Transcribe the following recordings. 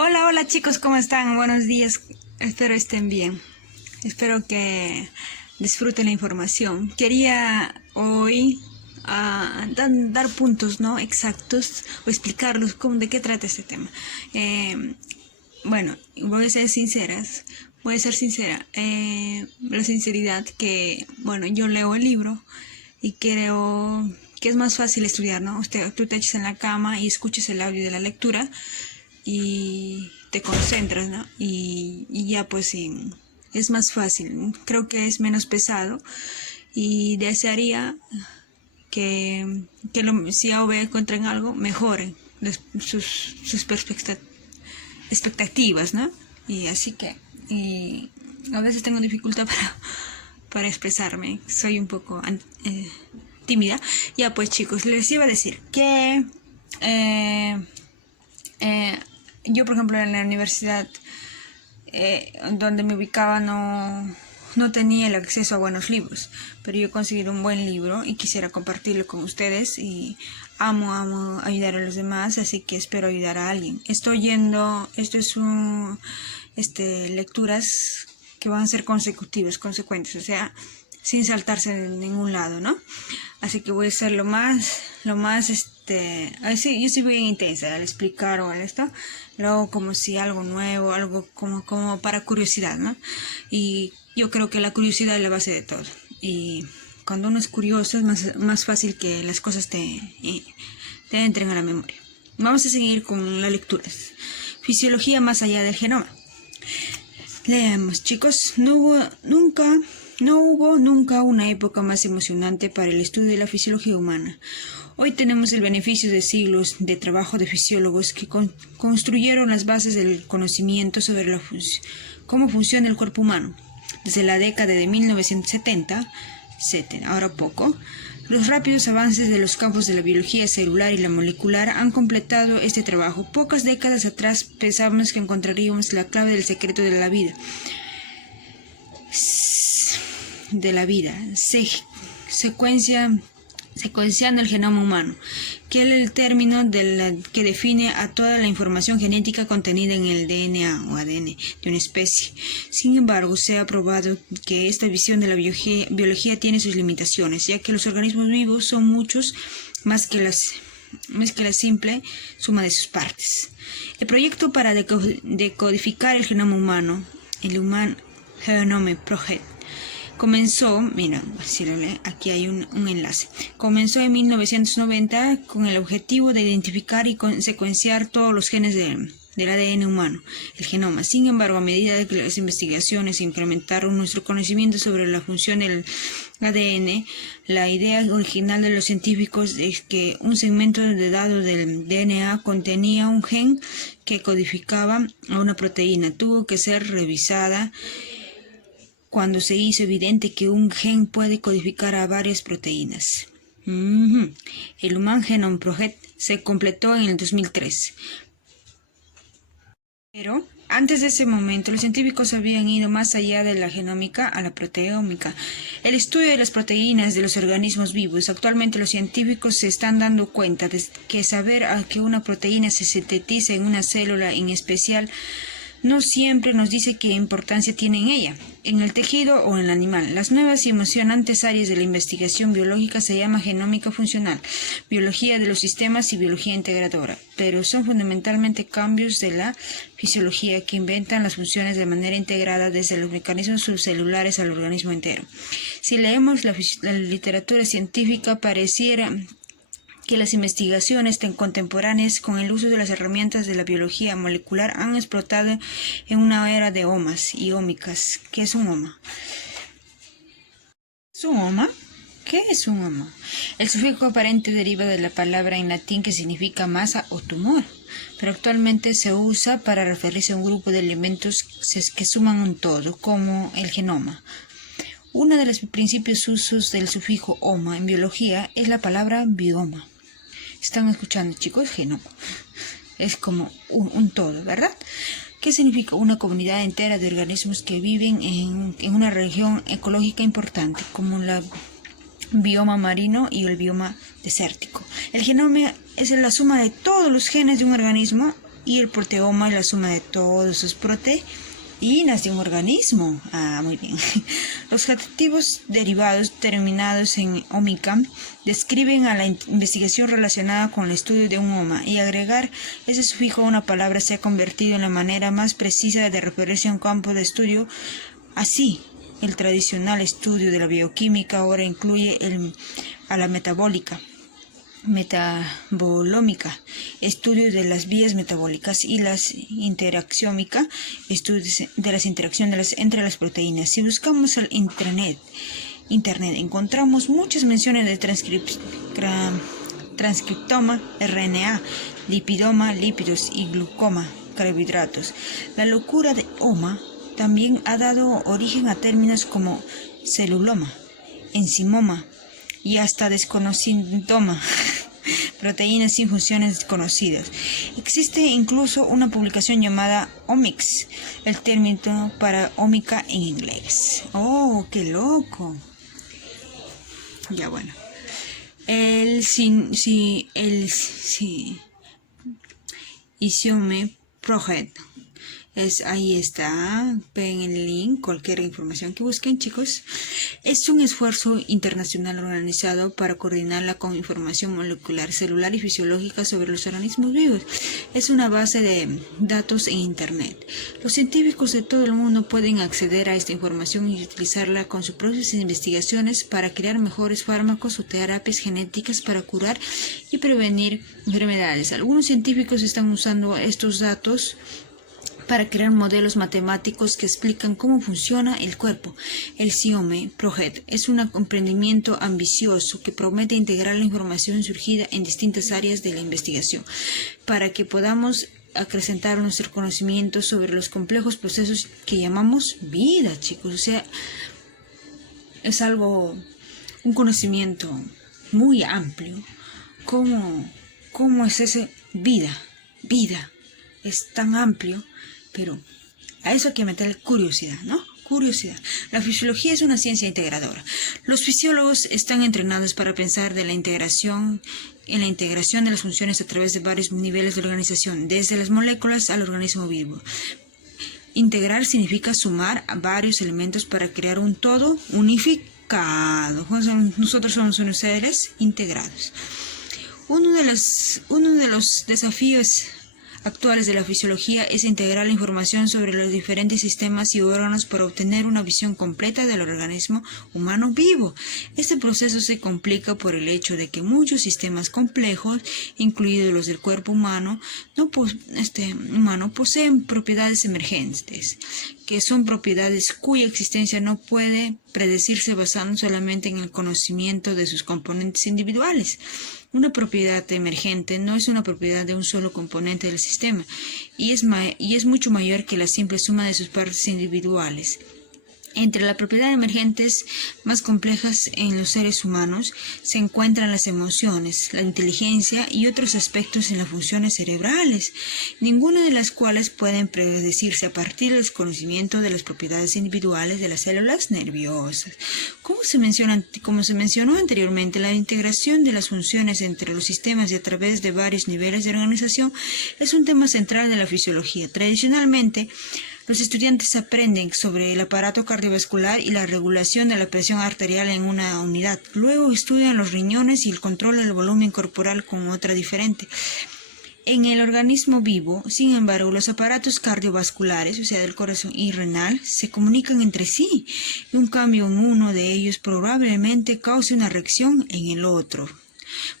Hola, hola chicos, ¿cómo están? Buenos días, espero estén bien. Espero que disfruten la información. Quería hoy dar puntos, ¿no? Exactos o explicarlos de qué trata este tema. Bueno, voy a ser sincera. La sinceridad que, bueno, yo leo el libro y creo que es más fácil estudiar, ¿no? Tú te echas en la cama y escuchas el audio de la lectura y te concentras, ¿no? Y ya pues sí, es más fácil, creo que es menos pesado y desearía si A o B encuentran algo, mejoren sus expectativas, ¿no? Y así que y a veces tengo dificultad para expresarme, soy un poco tímida. Ya pues chicos, les iba a decir que eh, eh, yo, por ejemplo, en la universidad donde me ubicaba no tenía el acceso a buenos libros, pero yo he conseguido un buen libro y quisiera compartirlo con ustedes y amo ayudar a los demás, así que espero ayudar a alguien. Lecturas que van a ser consecuentes, o sea, sin saltarse de ningún lado, ¿no? Así que voy a ser así, yo soy bien intensa al explicar o al esto, lo hago como si algo nuevo, algo como para curiosidad, ¿no? Y yo creo que la curiosidad es la base de todo. Y cuando uno es curioso es más fácil que las cosas te entren a la memoria. Vamos a seguir con las lecturas. Fisiología más allá del genoma. Leemos, chicos, no hubo nunca una época más emocionante para el estudio de la fisiología humana. Hoy tenemos el beneficio de siglos de trabajo de fisiólogos que construyeron las bases del conocimiento sobre cómo funciona el cuerpo humano. Desde la década de 1970, ahora poco, los rápidos avances de los campos de la biología celular y la molecular han completado este trabajo. Pocas décadas atrás pensábamos que encontraríamos la clave del secreto de la vida. Secuenciando el genoma humano, que es el término que define a toda la información genética contenida en el DNA o ADN de una especie. Sin embargo, se ha probado que esta visión de la biología tiene sus limitaciones, ya que los organismos vivos son muchos más que la simple suma de sus partes. El proyecto para decodificar el genoma humano, el Human Genome Project, comenzó, mira, si lo lee, aquí hay un enlace. Comenzó en 1990 con el objetivo de identificar y secuenciar todos los genes del ADN humano, el genoma. Sin embargo, a medida que las investigaciones incrementaron nuestro conocimiento sobre la función del ADN, la idea original de los científicos es que un segmento de datos del DNA contenía un gen que codificaba a una proteína. Tuvo que ser revisada cuando se hizo evidente que un gen puede codificar a varias proteínas. El Human Genome Project se completó en el 2003. Pero antes de ese momento, los científicos habían ido más allá de la genómica a la proteómica, el estudio de las proteínas de los organismos vivos. Actualmente los científicos se están dando cuenta de que saber a que una proteína se sintetiza en una célula en especial no siempre nos dice qué importancia tiene en ella, en el tejido o en el animal. Las nuevas y emocionantes áreas de la investigación biológica se llama genómica funcional, biología de los sistemas y biología integradora, pero son fundamentalmente cambios de la fisiología que inventan las funciones de manera integrada desde los mecanismos subcelulares al organismo entero. Si leemos la literatura científica, pareciera que las investigaciones contemporáneas con el uso de las herramientas de la biología molecular han explotado en una era de omas y ómicas. ¿Qué es un oma? ¿Es un oma? ¿Qué es un oma? El sufijo aparente deriva de la palabra en latín que significa masa o tumor, pero actualmente se usa para referirse a un grupo de elementos que suman un todo, como el genoma. Uno de los principales usos del sufijo oma en biología es la palabra bioma. ¿Están escuchando, chicos? Genoma. Es como un todo, ¿verdad? ¿Qué significa? Una comunidad entera de organismos que viven en una región ecológica importante, como el bioma marino y el bioma desértico. El genoma es la suma de todos los genes de un organismo y el proteoma es la suma de todas sus proteínas de un organismo. Muy bien. Los adjetivos derivados terminados en ómica describen a la investigación relacionada con el estudio de un oma, y agregar ese sufijo a una palabra se ha convertido en la manera más precisa de referirse a un campo de estudio. Así, el tradicional estudio de la bioquímica ahora incluye a la metabolómica, estudio de las vías metabólicas, y las interacciómica, estudio de las interacciones entre las proteínas. Si buscamos el Internet encontramos muchas menciones de transcriptoma, RNA, lipidoma, lípidos, y glucoma, carbohidratos. La locura de OMA también ha dado origen a términos como celuloma, enzimoma y hasta desconocidoma, proteínas sin funciones desconocidas. Existe incluso una publicación llamada Omics, el término para ómica en inglés. ¡Oh, qué loco! Ya bueno. Isiome Projet. Ahí está, ven el link, cualquier información que busquen, chicos. Es un esfuerzo internacional organizado para coordinarla con información molecular, celular y fisiológica sobre los organismos vivos. Es una base de datos en Internet. Los científicos de todo el mundo pueden acceder a esta información y utilizarla con sus propias investigaciones para crear mejores fármacos o terapias genéticas para curar y prevenir enfermedades. Algunos científicos están usando estos datos para crear modelos matemáticos que explican cómo funciona el cuerpo. El Isiome Project es un emprendimiento ambicioso que promete integrar la información surgida en distintas áreas de la investigación para que podamos acrecentar nuestro conocimiento sobre los complejos procesos que llamamos vida, chicos. O sea, es un conocimiento muy amplio. ¿Cómo es ese vida? Vida es tan amplio. Pero a eso hay que meterle curiosidad, ¿no? Curiosidad. La fisiología es una ciencia integradora. Los fisiólogos están entrenados para pensar en la integración de las funciones a través de varios niveles de organización, desde las moléculas al organismo vivo. Integrar significa sumar a varios elementos para crear un todo unificado. Nosotros somos unos seres integrados. Uno de los desafíos actuales de la fisiología es integrar la información sobre los diferentes sistemas y órganos para obtener una visión completa del organismo humano vivo. Este proceso se complica por el hecho de que muchos sistemas complejos, incluidos los del cuerpo humano, poseen propiedades emergentes, que son propiedades cuya existencia no puede predecirse basando solamente en el conocimiento de sus componentes individuales. Una propiedad emergente no es una propiedad de un solo componente del sistema y es mucho mayor que la simple suma de sus partes individuales. Entre las propiedades emergentes más complejas en los seres humanos se encuentran las emociones, la inteligencia y otros aspectos en las funciones cerebrales, ninguna de las cuales pueden predecirse a partir del conocimiento de las propiedades individuales de las células nerviosas. Como se mencionó anteriormente, la integración de las funciones entre los sistemas y a través de varios niveles de organización es un tema central de la fisiología. Tradicionalmente, los estudiantes aprenden sobre el aparato cardiovascular y la regulación de la presión arterial en una unidad. Luego estudian los riñones y el control del volumen corporal con otra diferente. En el organismo vivo, sin embargo, los aparatos cardiovasculares, o sea, del corazón y renal, se comunican entre sí, y un cambio en uno de ellos probablemente cause una reacción en el otro.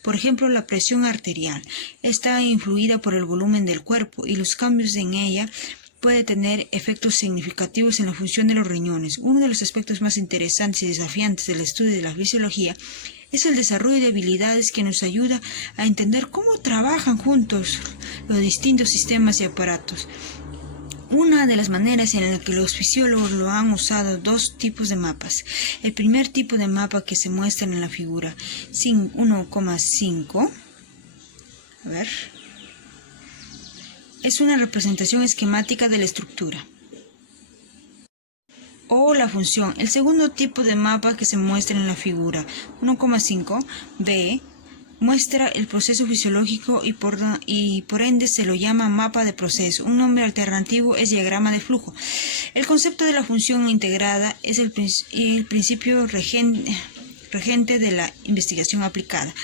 Por ejemplo, la presión arterial está influida por el volumen del cuerpo y los cambios en ella puede tener efectos significativos en la función de los riñones. Uno de los aspectos más interesantes y desafiantes del estudio de la fisiología es el desarrollo de habilidades que nos ayuda a entender cómo trabajan juntos los distintos sistemas y aparatos. Una de las maneras en la que los fisiólogos lo han usado dos tipos de mapas. El primer tipo de mapa que se muestra en la figura 1,5. Es una representación esquemática de la estructura o la función. El segundo tipo de mapa que se muestra en la figura 1,5b muestra el proceso fisiológico y por ende se lo llama mapa de proceso. Un nombre alternativo es diagrama de flujo. El concepto de la función integrada es el principio regente de la investigación aplicada.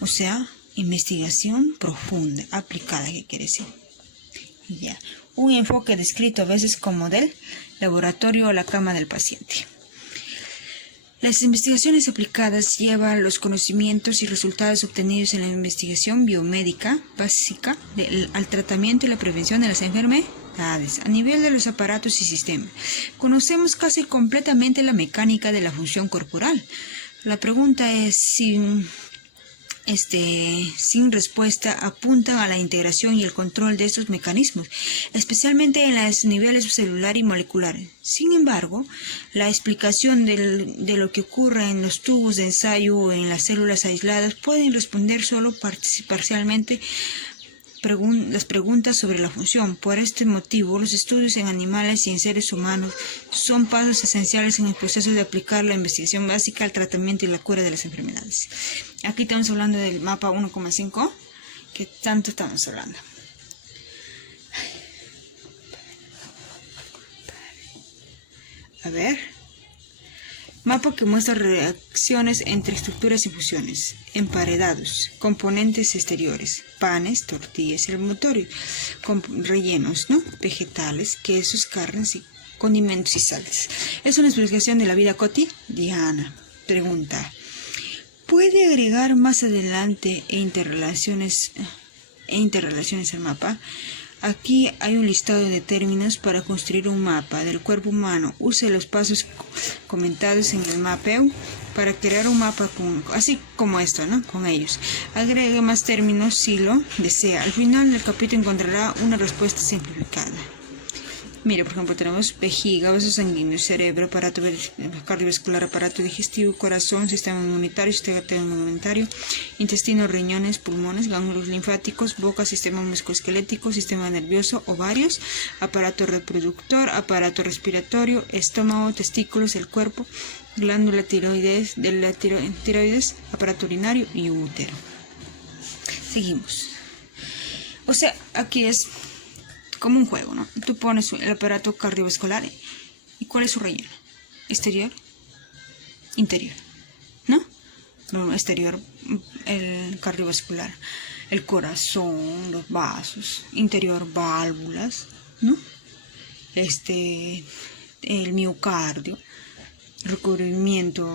O sea, investigación profunda, aplicada, ¿qué quiere decir? Ya. Un enfoque descrito a veces como del laboratorio o la cama del paciente. Las investigaciones aplicadas llevan los conocimientos y resultados obtenidos en la investigación biomédica básica al tratamiento y la prevención de las enfermedades a nivel de los aparatos y sistemas. Conocemos casi completamente la mecánica de la función corporal. La pregunta es sin respuesta apuntan a la integración y el control de estos mecanismos, especialmente en los niveles celular y molecular. Sin embargo, la explicación de lo que ocurre en los tubos de ensayo o en las células aisladas pueden responder solo parcialmente las preguntas sobre la función. Por este motivo, los estudios en animales y en seres humanos son pasos esenciales en el proceso de aplicar la investigación básica al tratamiento y la cura de las enfermedades. Aquí estamos hablando del mapa 1,5, que tanto estamos hablando. A ver. Mapa que muestra reacciones entre estructuras y fusiones, emparedados, componentes exteriores, panes, tortillas y el motorio, con rellenos, vegetales, quesos, carnes y condimentos y sales. Es una explicación de la vida cotidiana. Pregunta: ¿puede agregar más adelante interrelaciones al mapa? Aquí hay un listado de términos para construir un mapa del cuerpo humano. Use los pasos comentados en el mapeo para crear un mapa así como esto, con ellos. Agregue más términos si lo desea. Al final del capítulo encontrará una respuesta simplificada. Mira, por ejemplo, tenemos vejiga, vasos sanguíneos, cerebro, aparato cardiovascular, aparato digestivo, corazón, sistema inmunitario, sistema alimentario, intestino, riñones, pulmones, ganglios linfáticos, boca, sistema musculoesquelético, sistema nervioso, ovarios, aparato reproductor, aparato respiratorio, estómago, testículos, el cuerpo, glándula tiroides, aparato urinario y útero. Seguimos. O sea, aquí es como un juego, Tú pones el aparato cardiovascular y ¿cuál es su relleno? Exterior, interior, Lo exterior, el cardiovascular, el corazón, los vasos, interior, válvulas, el miocardio, recubrimiento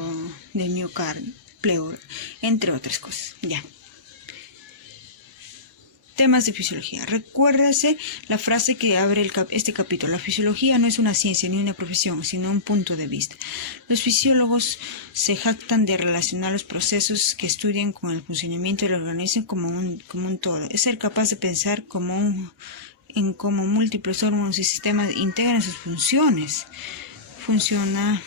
del miocardio, pleura, entre otras cosas, ya. Temas de fisiología. Recuérdase la frase que abre este capítulo. La fisiología no es una ciencia ni una profesión, sino un punto de vista. Los fisiólogos se jactan de relacionar los procesos que estudian con el funcionamiento del organismo como un todo. Es ser capaz de pensar en cómo múltiples órganos y sistemas integran sus funciones. Funcionamiento.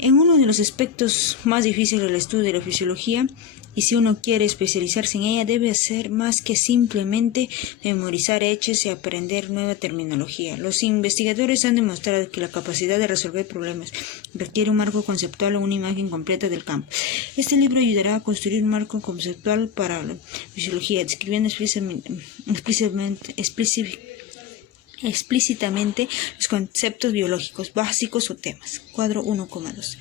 En uno de los aspectos más difíciles del estudio de la fisiología, y si uno quiere especializarse en ella, debe hacer más que simplemente memorizar hechos y aprender nueva terminología. Los investigadores han demostrado que la capacidad de resolver problemas requiere un marco conceptual o una imagen completa del campo. Este libro ayudará a construir un marco conceptual para la fisiología, describiendo explícitamente los conceptos biológicos básicos o temas. Cuadro 1,2.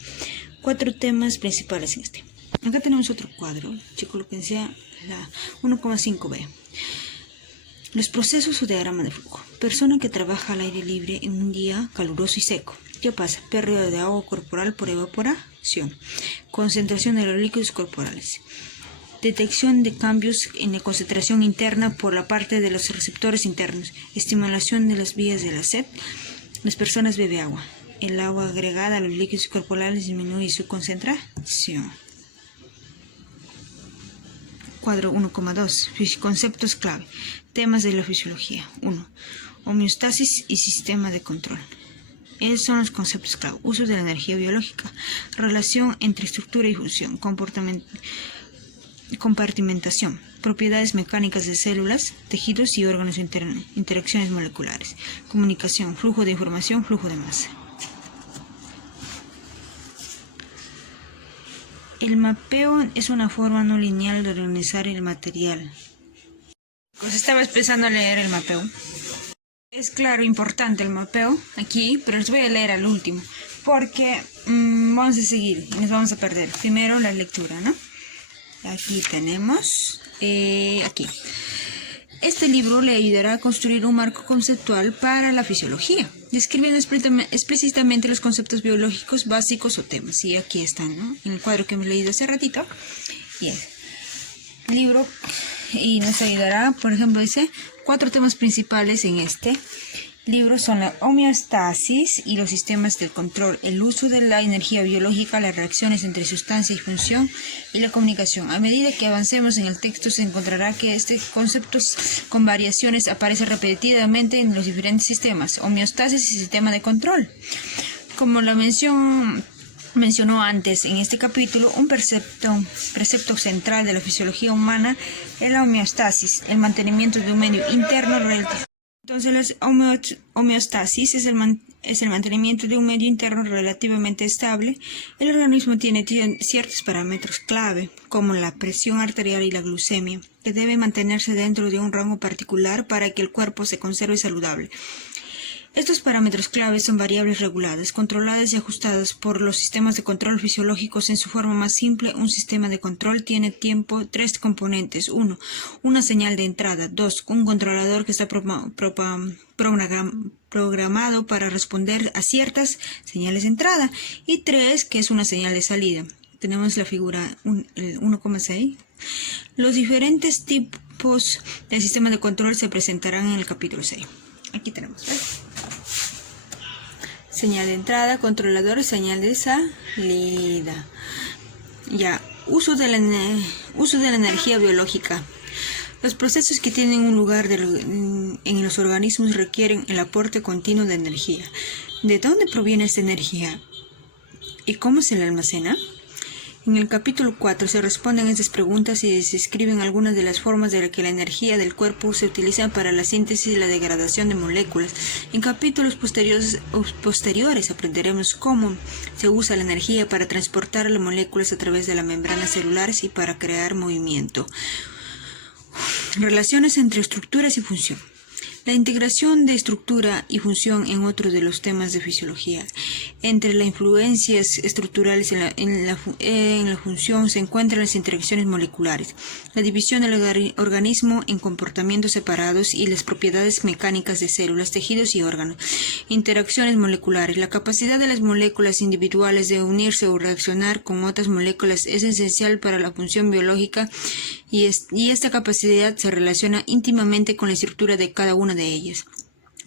4 temas principales en este. Acá tenemos otro cuadro, chicos, lo que decía la 1,5b. Los procesos o diagrama de flujo. Persona que trabaja al aire libre en un día caluroso y seco. ¿Qué pasa? Pérdida de agua corporal por evaporación. Concentración de los líquidos corporales. Detección de cambios en la concentración interna por la parte de los receptores internos. Estimulación de las vías de la sed. Las personas beben agua. El agua agregada a los líquidos corporales disminuye su concentración. Cuadro 1,2. Conceptos clave. Temas de la fisiología. 1. Homeostasis y sistema de control. Esos son los conceptos clave. Uso de la energía biológica. Relación entre estructura y función. Compartimentación, propiedades mecánicas de células, tejidos y órganos internos, interacciones moleculares, comunicación, flujo de información, flujo de masa. El mapeo es una forma no lineal de organizar el material. Pues estaba empezando a leer el mapeo. Es claro, importante el mapeo aquí, pero les voy a leer al último, porque vamos a seguir y nos vamos a perder. Primero la lectura, ¿no? Aquí tenemos, aquí. Este libro le ayudará a construir un marco conceptual para la fisiología, describiendo explícitamente los conceptos biológicos básicos o temas. Y aquí están, ¿no? En el cuadro que hemos leído hace ratito. Y es libro, y nos ayudará, por ejemplo, dice 4 temas principales en este libro son la homeostasis y los sistemas del control, el uso de la energía biológica, las reacciones entre sustancia y función y la comunicación. A medida que avancemos en el texto se encontrará que este concepto con variaciones aparece repetidamente en los diferentes sistemas, homeostasis y sistema de control. Como la mencionó antes en este capítulo, un precepto central de la fisiología humana es la homeostasis, el mantenimiento de un medio interno relativo. Entonces, la homeostasis es el mantenimiento de un medio interno relativamente estable. El organismo tiene ciertos parámetros clave, como la presión arterial y la glucemia, que deben mantenerse dentro de un rango particular para que el cuerpo se conserve saludable. Estos parámetros claves son variables reguladas, controladas y ajustadas por los sistemas de control fisiológicos. En su forma más simple, un sistema de control tiene 3 componentes. 1. Una señal de entrada. 2. Un controlador que está programado para responder a ciertas señales de entrada. Y 3. Que es una señal de salida. Tenemos la figura 1,6. Los diferentes tipos del sistema de control se presentarán en el capítulo 6. Aquí tenemos, ¿ves? Señal de entrada, controlador, señal de salida. Ya, uso de la energía biológica. Los procesos que tienen un lugar en los organismos requieren el aporte continuo de energía. ¿De dónde proviene esta energía? ¿Y cómo se la almacena? En el capítulo 4 se responden estas preguntas y se describen algunas de las formas de que la energía del cuerpo se utiliza para la síntesis y la degradación de moléculas. En capítulos posteriores aprenderemos cómo se usa la energía para transportar las moléculas a través de las membranas celulares y para crear movimiento. Relaciones entre estructuras y función. La integración de estructura y función en otro de los temas de fisiología. Entre las influencias estructurales en la función se encuentran las interacciones moleculares, la división del organismo en comportamientos separados y las propiedades mecánicas de células, tejidos y órganos. Interacciones moleculares. La capacidad de las moléculas individuales de unirse o reaccionar con otras moléculas es esencial para la función biológica y esta capacidad se relaciona íntimamente con la estructura de cada una de ellas.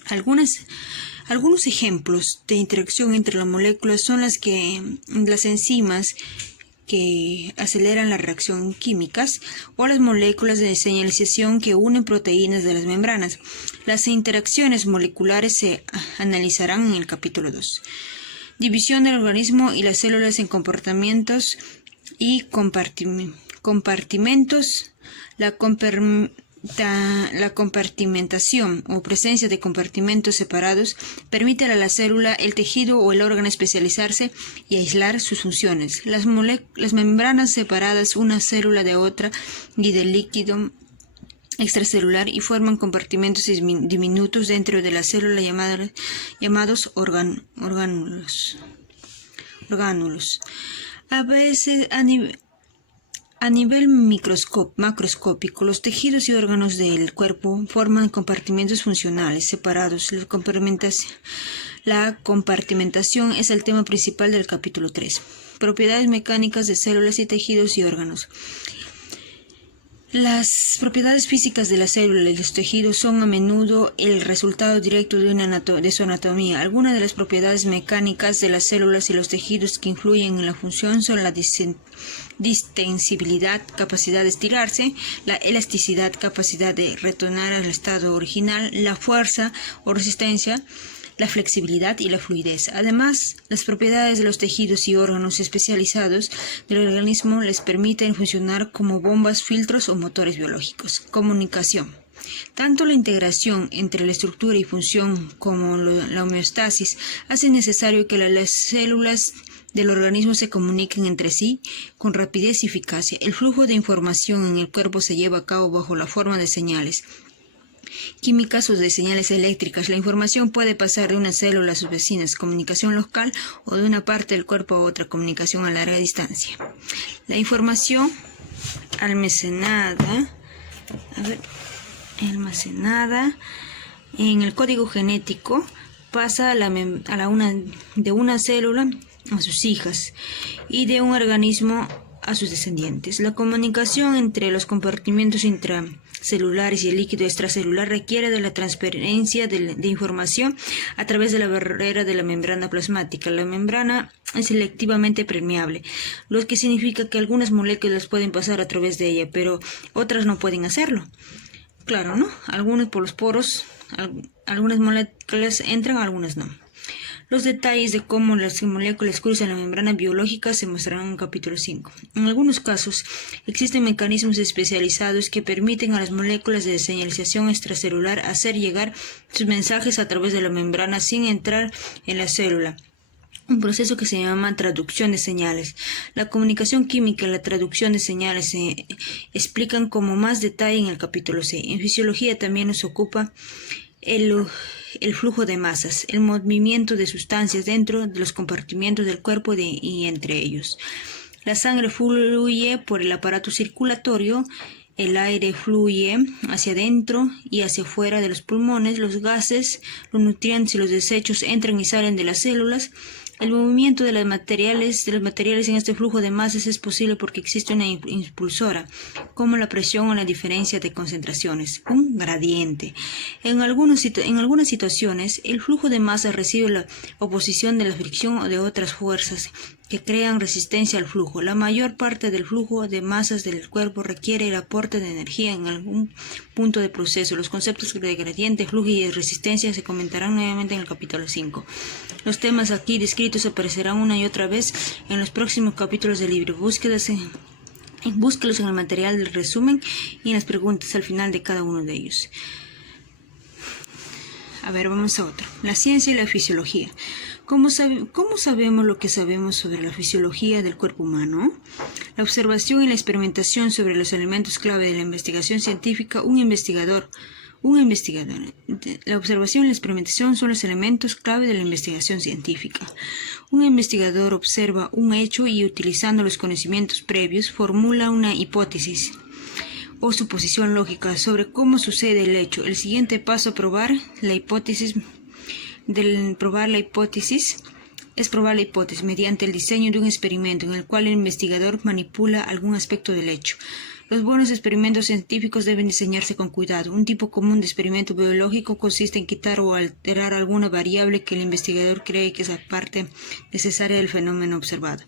Algunos ejemplos de interacción entre las moléculas son las enzimas que aceleran la reacción químicas o las moléculas de señalización que unen proteínas de las membranas. Las interacciones moleculares se analizarán en el capítulo 2. División del organismo y las células en comportamientos y compartimentos. La compartimentación o presencia de compartimentos separados permite a la célula, el tejido o el órgano especializarse y aislar sus funciones. Las membranas separadas una célula de otra y del líquido extracelular y forman compartimentos diminutos dentro de la célula llamados orgánulos. A veces a nivel macroscópico, los tejidos y órganos del cuerpo forman compartimentos funcionales separados. La compartimentación es el tema principal del capítulo 3. Propiedades mecánicas de células y tejidos y órganos. Las propiedades físicas de la célula y los tejidos son a menudo el resultado directo de su anatomía. Algunas de las propiedades mecánicas de las células y los tejidos que influyen en la función son la distensibilidad, capacidad de estirarse, la elasticidad, capacidad de retornar al estado original, la fuerza o resistencia, la flexibilidad y la fluidez. Además, las propiedades de los tejidos y órganos especializados del organismo les permiten funcionar como bombas, filtros o motores biológicos. Comunicación. Tanto la integración entre la estructura y función como la homeostasis hacen necesario que las células del organismo se comunican entre sí con rapidez y eficacia. El flujo de información en el cuerpo se lleva a cabo bajo la forma de señales químicas o de señales eléctricas. La información puede pasar de una célula a sus vecinas, comunicación local, o de una parte del cuerpo a otra, comunicación a larga distancia. La información almacenada en el código genético pasa de una célula a sus hijas y de un organismo a sus descendientes. La comunicación entre los compartimentos intracelulares y el líquido extracelular requiere de la transferencia de información a través de la barrera de la membrana plasmática. La membrana es selectivamente permeable, lo que significa que algunas moléculas pueden pasar a través de ella, pero otras no pueden hacerlo. Claro, ¿no? Algunas por los poros, algunas moléculas entran, algunas no. Los detalles de cómo las moléculas cruzan la membrana biológica se mostrarán en el capítulo 5. En algunos casos, existen mecanismos especializados que permiten a las moléculas de señalización extracelular hacer llegar sus mensajes a través de la membrana sin entrar en la célula. Un proceso que se llama traducción de señales. La comunicación química y la traducción de señales se explican con más detalle en el capítulo 6. En fisiología también nos ocupa el flujo de masas, el movimiento de sustancias dentro de los compartimentos del cuerpo y entre ellos. La sangre fluye por el aparato circulatorio, el aire fluye hacia adentro y hacia afuera de los pulmones, los gases, los nutrientes y los desechos entran y salen de las células. El movimiento de los materiales en este flujo de masas es posible porque existe una impulsora, como la presión o la diferencia de concentraciones, un gradiente. En algunas situaciones, el flujo de masas recibe la oposición de la fricción o de otras fuerzas que crean resistencia al flujo. La mayor parte del flujo de masas del cuerpo requiere el aporte de energía en algún punto del proceso. Los conceptos de gradiente, flujo y resistencia se comentarán nuevamente en el capítulo 5. Los temas aquí descritos aparecerán una y otra vez en los próximos capítulos del libro. Búsquelos en el material del resumen y en las preguntas al final de cada uno de ellos. A ver, vamos a otro. La ciencia y la fisiología. ¿Cómo sabemos lo que sabemos sobre la fisiología del cuerpo humano? La observación y la experimentación sobre los elementos clave de la investigación científica. Un investigador. La observación y la experimentación son los elementos clave de la investigación científica. Un investigador observa un hecho y, utilizando los conocimientos previos, formula una hipótesis o suposición lógica sobre cómo sucede el hecho. El siguiente paso a probar la hipótesis mediante el diseño de un experimento en el cual el investigador manipula algún aspecto del hecho. Los buenos experimentos científicos deben diseñarse con cuidado. Un tipo común de experimento biológico consiste en quitar o alterar alguna variable que el investigador cree que es parte necesaria del fenómeno observado.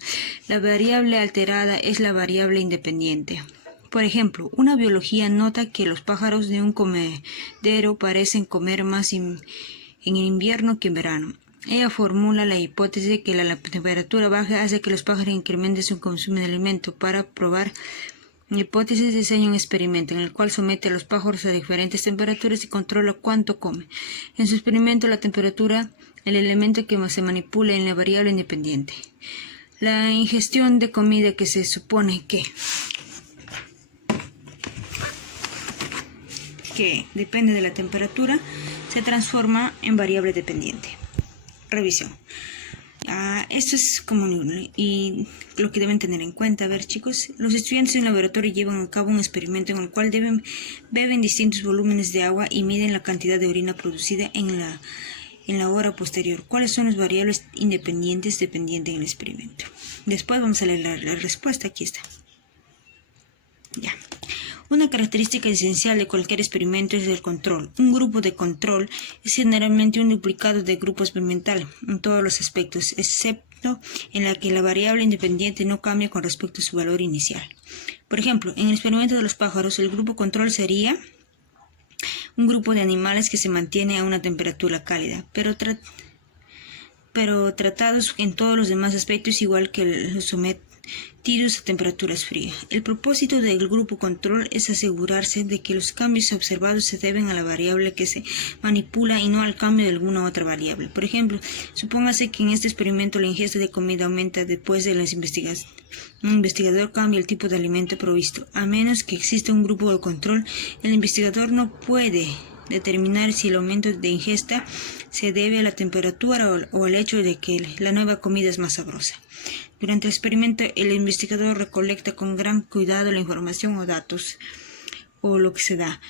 La variable alterada es la variable independiente. Por ejemplo, una biología nota que los pájaros de un comedero parecen comer más en invierno que en verano. Ella formula la hipótesis de que la temperatura baja hace que los pájaros incrementen su consumo de alimento. Para probar la hipótesis diseña un experimento en el cual somete a los pájaros a diferentes temperaturas y controla cuánto comen. En su experimento, la temperatura, el elemento que se manipula en la variable independiente. La ingestión de comida que se supone que depende de la temperatura se transforma en variable dependiente. Revisión. Esto es común y lo que deben tener en cuenta. A ver, chicos, los estudiantes en el laboratorio llevan a cabo un experimento en el cual beben distintos volúmenes de agua y miden la cantidad de orina producida en la hora posterior. ¿Cuáles son las variables independientes dependientes en el experimento? Después vamos a leer la respuesta. Aquí está. Ya. Una característica esencial de cualquier experimento es el control. Un grupo de control es generalmente un duplicado del grupo experimental en todos los aspectos, excepto en la que la variable independiente no cambia con respecto a su valor inicial. Por ejemplo, en el experimento de los pájaros, el grupo control sería un grupo de animales que se mantiene a una temperatura cálida, pero tratados en todos los demás aspectos igual que los sometidos a temperaturas frías. El propósito del grupo control es asegurarse de que los cambios observados se deben a la variable que se manipula y no al cambio de alguna otra variable. Por ejemplo, supóngase que en este experimento la ingesta de comida aumenta después de las investigaciones. Un investigador cambia el tipo de alimento provisto. A menos que exista un grupo de control, el investigador no puede determinar si el aumento de ingesta se debe a la temperatura o al hecho de que la nueva comida es más sabrosa. Durante el experimento, el investigador recolecta con gran cuidado la información o datos o lo que se da,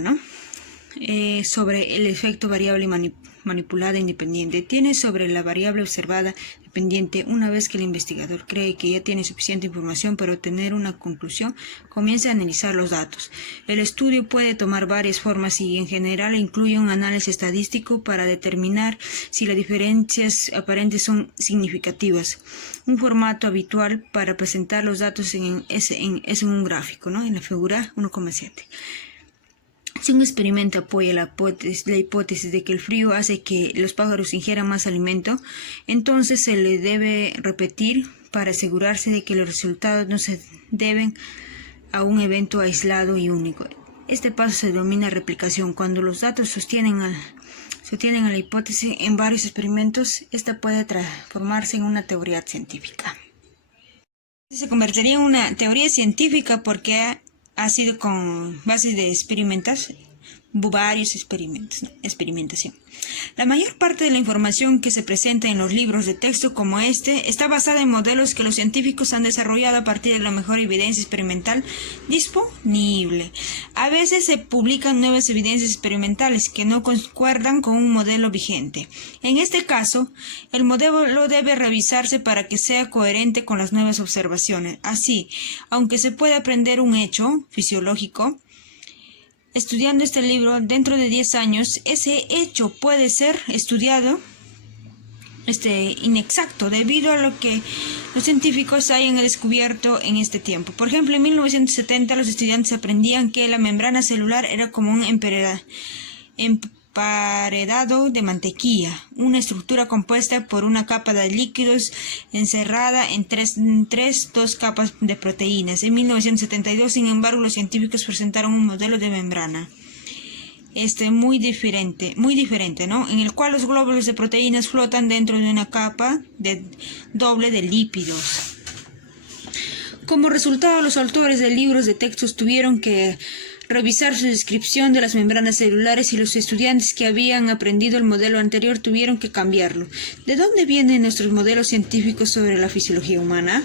¿no? Sobre el efecto variable manipulada independiente. Tiene sobre la variable observada dependiente. Una vez que el investigador cree que ya tiene suficiente información para obtener una conclusión, comienza a analizar los datos. El estudio puede tomar varias formas y en general incluye un análisis estadístico para determinar si las diferencias aparentes son significativas. Un formato habitual para presentar los datos es un gráfico, ¿no? En la figura 1,7. Si un experimento apoya la hipótesis de que el frío hace que los pájaros ingieran más alimento, entonces se le debe repetir para asegurarse de que los resultados no se deben a un evento aislado y único. Este paso se denomina replicación. Cuando los datos sostienen a la hipótesis en varios experimentos, esta puede transformarse en una teoría científica. Se convertiría en una teoría científica porque ha sido con base de varios experimentos, ¿no? Experimentación. La mayor parte de la información que se presenta en los libros de texto como este está basada en modelos que los científicos han desarrollado a partir de la mejor evidencia experimental disponible. A veces se publican nuevas evidencias experimentales que no concuerdan con un modelo vigente. En este caso, el modelo debe revisarse para que sea coherente con las nuevas observaciones. Así, aunque se puede aprender un hecho fisiológico, estudiando este libro, dentro de 10 años, ese hecho puede ser estudiado inexacto debido a lo que los científicos hayan descubierto en este tiempo. Por ejemplo, en 1970 los estudiantes aprendían que la membrana celular era como un emparedado de mantequilla, una estructura compuesta por una capa de líquidos encerrada en dos capas de proteínas. En 1972, sin embargo, los científicos presentaron un modelo de membrana muy diferente, ¿no? En el cual los glóbulos de proteínas flotan dentro de una capa doble de lípidos. Como resultado, los autores de libros de textos tuvieron que revisar su descripción de las membranas celulares y los estudiantes que habían aprendido el modelo anterior tuvieron que cambiarlo. ¿De dónde vienen nuestros modelos científicos sobre la fisiología humana?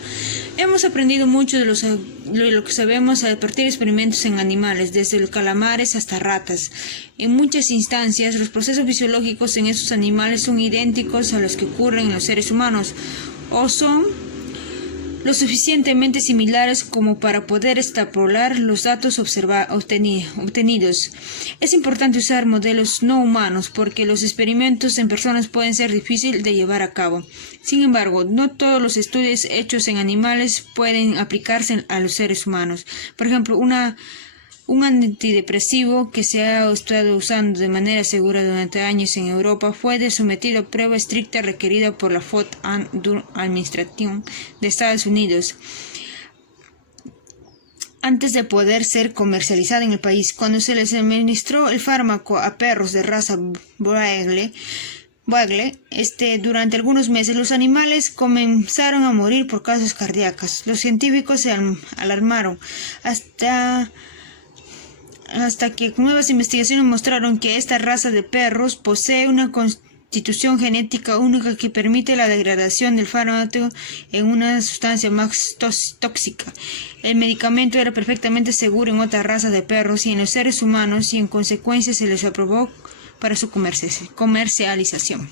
Hemos aprendido mucho de lo que sabemos a partir de experimentos en animales, desde los calamares hasta ratas. En muchas instancias, los procesos fisiológicos en esos animales son idénticos a los que ocurren en los seres humanos, o son lo suficientemente similares como para poder extrapolar los datos obtenidos. Es importante usar modelos no humanos porque los experimentos en personas pueden ser difíciles de llevar a cabo. Sin embargo, no todos los estudios hechos en animales pueden aplicarse a los seres humanos. Por ejemplo, un antidepresivo que se ha estado usando de manera segura durante años en Europa fue sometido a prueba estricta requerida por la Food and Drug Administration de Estados Unidos antes de poder ser comercializado en el país. Cuando se les administró el fármaco a perros de raza Beagle, durante algunos meses los animales comenzaron a morir por causas cardíacas. Los científicos se alarmaron hasta que nuevas investigaciones mostraron que esta raza de perros posee una constitución genética única que permite la degradación del fármaco en una sustancia más tóxica. El medicamento era perfectamente seguro en otra raza de perros y en los seres humanos y en consecuencia se les aprobó para su comercialización.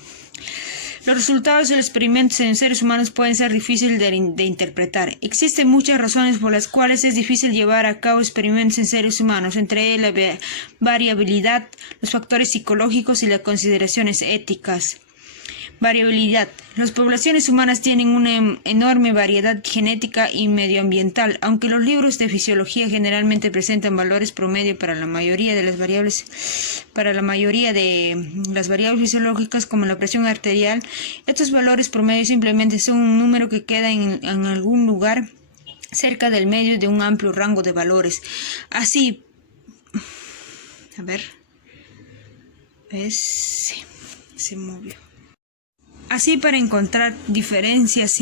Los resultados de los experimentos en seres humanos pueden ser difíciles de interpretar. Existen muchas razones por las cuales es difícil llevar a cabo experimentos en seres humanos, entre ellas la variabilidad, los factores psicológicos y las consideraciones éticas. Variabilidad. Las poblaciones humanas tienen una enorme variedad genética y medioambiental, aunque los libros de fisiología generalmente presentan valores promedio para la mayoría de las variables fisiológicas como la presión arterial. Estos valores promedio simplemente son un número que queda en algún lugar cerca del medio de un amplio rango de valores. Así, se movió. Así, para encontrar diferencias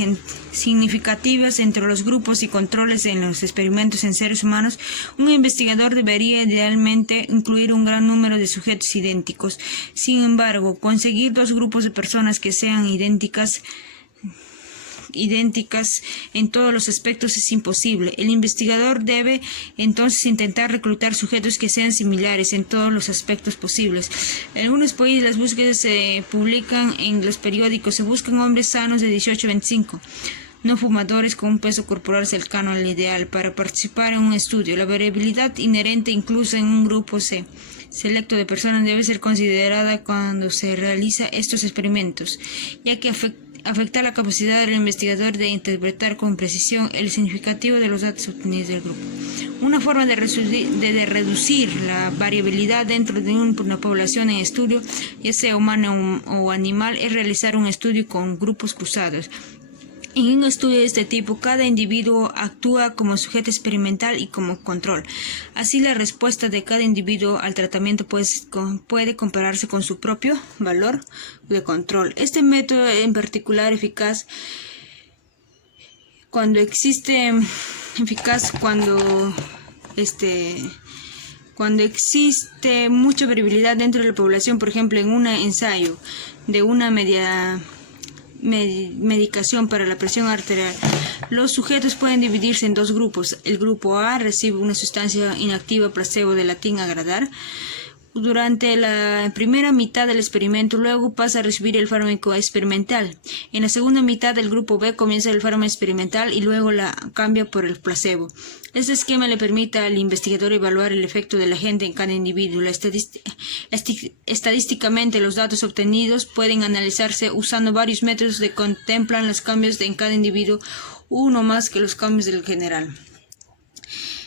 significativas entre los grupos y controles en los experimentos en seres humanos, un investigador debería idealmente incluir un gran número de sujetos idénticos. Sin embargo, conseguir dos grupos de personas que sean idénticas en todos los aspectos es imposible. El investigador debe entonces intentar reclutar sujetos que sean similares en todos los aspectos posibles. En algunos países las búsquedas se publican en los periódicos. Se buscan hombres sanos de 18 a 25, no fumadores con un peso corporal cercano al ideal para participar en un estudio. La variabilidad inherente incluso en un grupo selecto de personas debe ser considerada cuando se realiza estos experimentos, ya que afecta la capacidad del investigador de interpretar con precisión el significativo de los datos obtenidos del grupo. Una forma de reducir la variabilidad dentro de una población en estudio, ya sea humana o animal, es realizar un estudio con grupos cruzados. En un estudio de este tipo, cada individuo actúa como sujeto experimental y como control. Así, la respuesta de cada individuo al tratamiento puede compararse con su propio valor de control. Este método en particular eficaz cuando existe mucha variabilidad dentro de la población. Por ejemplo, en un ensayo de una medicación para la presión arterial, los sujetos pueden dividirse en dos grupos. El grupo A recibe una sustancia inactiva placebo, de latín agradar, durante la primera mitad del experimento, luego pasa a recibir el fármaco experimental. En la segunda mitad del grupo B comienza el fármaco experimental y luego la cambia por el placebo. Este esquema le permite al investigador evaluar el efecto del agente en cada individuo. Estadísticamente, los datos obtenidos pueden analizarse usando varios métodos que contemplan los cambios en cada individuo, uno más que los cambios del general.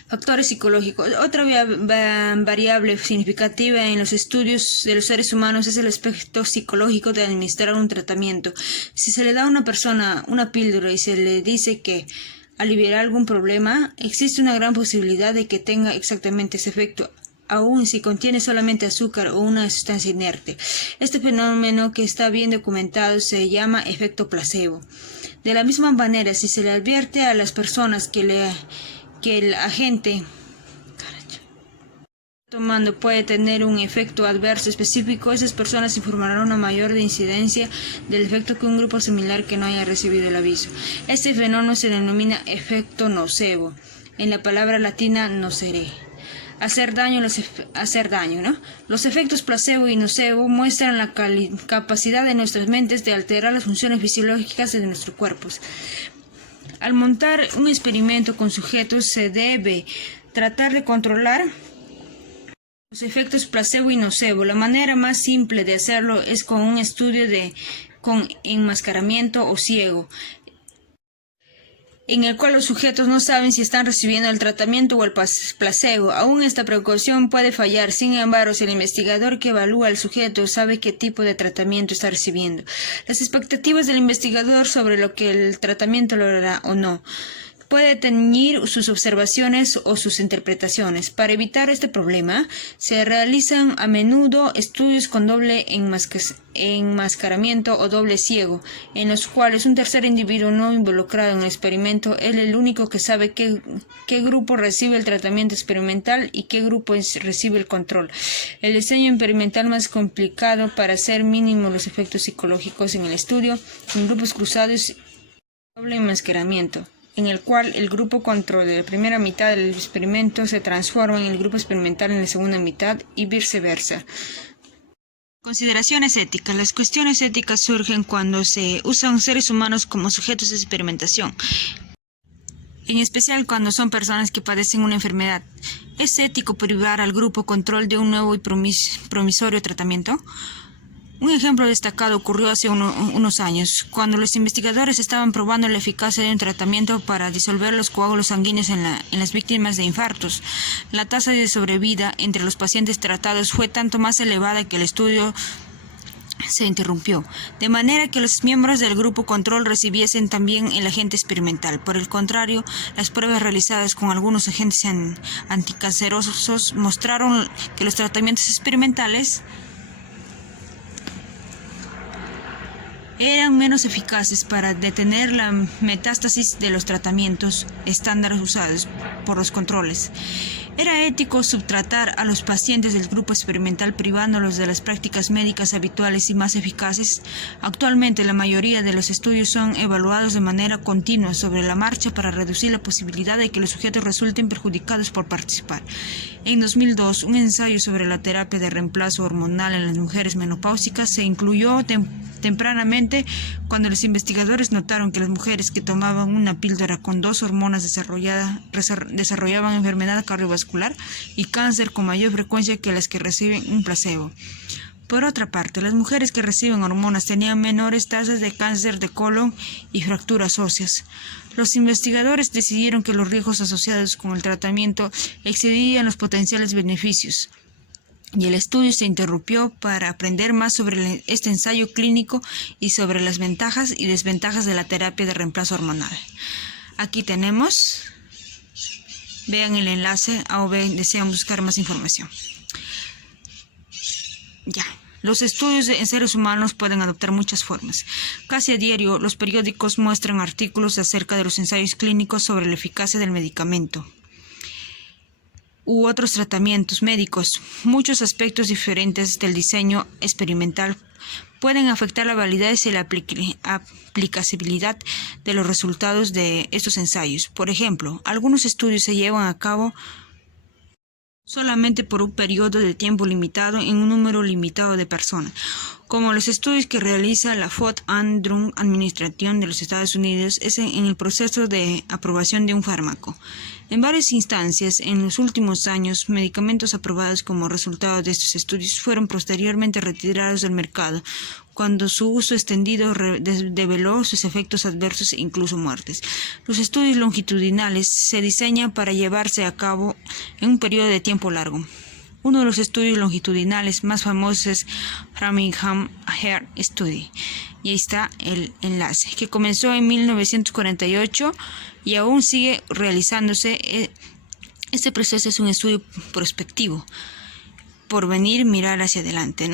Factores psicológicos. Otra variable significativa en los estudios de los seres humanos es el aspecto psicológico de administrar un tratamiento. Si se le da a una persona una píldora y se le dice que aliviará algún problema, existe una gran posibilidad de que tenga exactamente ese efecto, aun si contiene solamente azúcar o una sustancia inerte. Este fenómeno, que está bien documentado, se llama efecto placebo. De la misma manera, si se le advierte a las personas que el agente tomando puede tener un efecto adverso específico, esas personas informarán una mayor incidencia del efecto que un grupo similar que no haya recibido el aviso. Este fenómeno se denomina efecto nocebo, en la palabra latina nocere. Hacer daño, ¿no? Los efectos placebo y nocebo muestran la capacidad de nuestras mentes de alterar las funciones fisiológicas de nuestros cuerpos. Al montar un experimento con sujetos, se debe tratar de controlar los efectos placebo y nocebo. La manera más simple de hacerlo es con un estudio con enmascaramiento o ciego, en el cual los sujetos no saben si están recibiendo el tratamiento o el placebo. Aún esta precaución puede fallar. Sin embargo, si el investigador que evalúa al sujeto sabe qué tipo de tratamiento está recibiendo, las expectativas del investigador sobre lo que el tratamiento logrará o no puede teñir sus observaciones o sus interpretaciones. Para evitar este problema, se realizan a menudo estudios con doble enmascaramiento o doble ciego, en los cuales un tercer individuo no involucrado en el experimento es el único que sabe qué grupo recibe el tratamiento experimental y qué grupo recibe el control. El diseño experimental más complicado para hacer mínimos los efectos psicológicos en el estudio en grupos cruzados y doble enmascaramiento, en el cual el grupo control de la primera mitad del experimento se transforma en el grupo experimental en la segunda mitad y viceversa. Consideraciones éticas. Las cuestiones éticas surgen cuando se usan seres humanos como sujetos de experimentación, en especial cuando son personas que padecen una enfermedad. ¿Es ético privar al grupo control de un nuevo y promisorio tratamiento? Un ejemplo destacado ocurrió hace unos años, cuando los investigadores estaban probando la eficacia de un tratamiento para disolver los coágulos sanguíneos en las víctimas de infartos. La tasa de sobrevida entre los pacientes tratados fue tanto más elevada que el estudio se interrumpió, de manera que los miembros del grupo control recibiesen también el agente experimental. Por el contrario, las pruebas realizadas con algunos agentes anticancerosos mostraron que los tratamientos experimentales eran menos eficaces para detener la metástasis de los tratamientos estándares usados por los controles. Era ético subtratar a los pacientes del grupo experimental privándolos de las prácticas médicas habituales y más eficaces. Actualmente la mayoría de los estudios son evaluados de manera continua sobre la marcha para reducir la posibilidad de que los sujetos resulten perjudicados por participar. En 2002, un ensayo sobre la terapia de reemplazo hormonal en las mujeres menopáusicas se incluyó tempranamente cuando los investigadores notaron que las mujeres que tomaban una píldora con 2 hormonas desarrollaban enfermedad cardiovascular y cáncer con mayor frecuencia que las que reciben un placebo. Por otra parte, las mujeres que reciben hormonas tenían menores tasas de cáncer de colon y fracturas óseas. Los investigadores decidieron que los riesgos asociados con el tratamiento excedían los potenciales beneficios, y el estudio se interrumpió para aprender más sobre este ensayo clínico y sobre las ventajas y desventajas de la terapia de reemplazo hormonal. Aquí tenemos, vean el enlace o desean buscar más información. Los estudios en seres humanos pueden adoptar muchas formas. Casi a diario, los periódicos muestran artículos acerca de los ensayos clínicos sobre la eficacia del medicamento u otros tratamientos médicos. Muchos aspectos diferentes del diseño experimental pueden afectar la validez y la aplicabilidad de los resultados de estos ensayos. Por ejemplo, algunos estudios se llevan a cabo solamente por un periodo de tiempo limitado en un número limitado de personas, como los estudios que realiza la Food and Drug Administration de los Estados Unidos en el proceso de aprobación de un fármaco. En varias instancias, en los últimos años, medicamentos aprobados como resultado de estos estudios fueron posteriormente retirados del mercado, cuando su uso extendido develó sus efectos adversos e incluso muertes. Los estudios longitudinales se diseñan para llevarse a cabo en un periodo de tiempo largo. Uno de los estudios longitudinales más famosos es Framingham Heart Study, y ahí está el enlace, que comenzó en 1948 y aún sigue realizándose. Este proceso es un estudio prospectivo, porvenir, mirar hacia adelante,